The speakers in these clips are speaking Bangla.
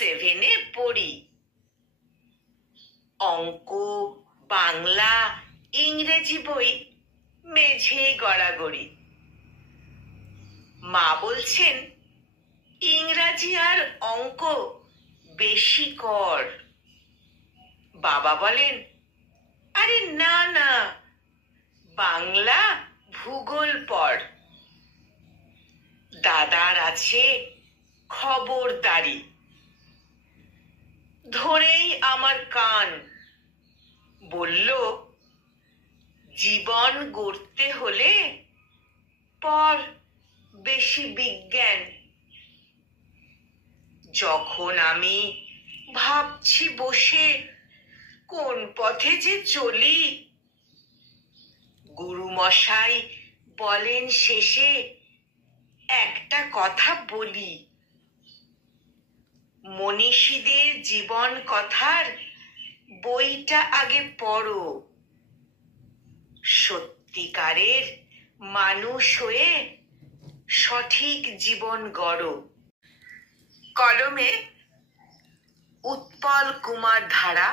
7-এ পড়ি। অঙ্ক, বাংলা, ইংরেজি বই মেঝেই গড়াগড়ি। মা বলছেন ইংরাজি আর অঙ্ক বেশি কর। বাবা বলেন আরে না না, বাংলা ভূগোল পড়। দাদার আছে খবরদারি, ধরেই আমার কান বলল জীবন গড়তে হলে পড় বেশি বিজ্ঞান। যখন আমি ভাবছি বসে কোন পথে যে চলি, গুরুমশাই বলেন শেষে একটা কথা বলি, মনীষীদের জীবন কথার বইটা আগে পড়ো, সত্যিকারের মানুষ হয়ে সঠিক জীবন গড়ো। কলমে উৎপল কুমার ধারা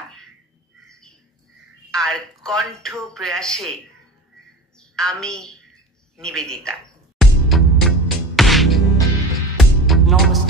আর কণ্ঠ প্রয়াসে আমি নিবেদিতা। Namaste.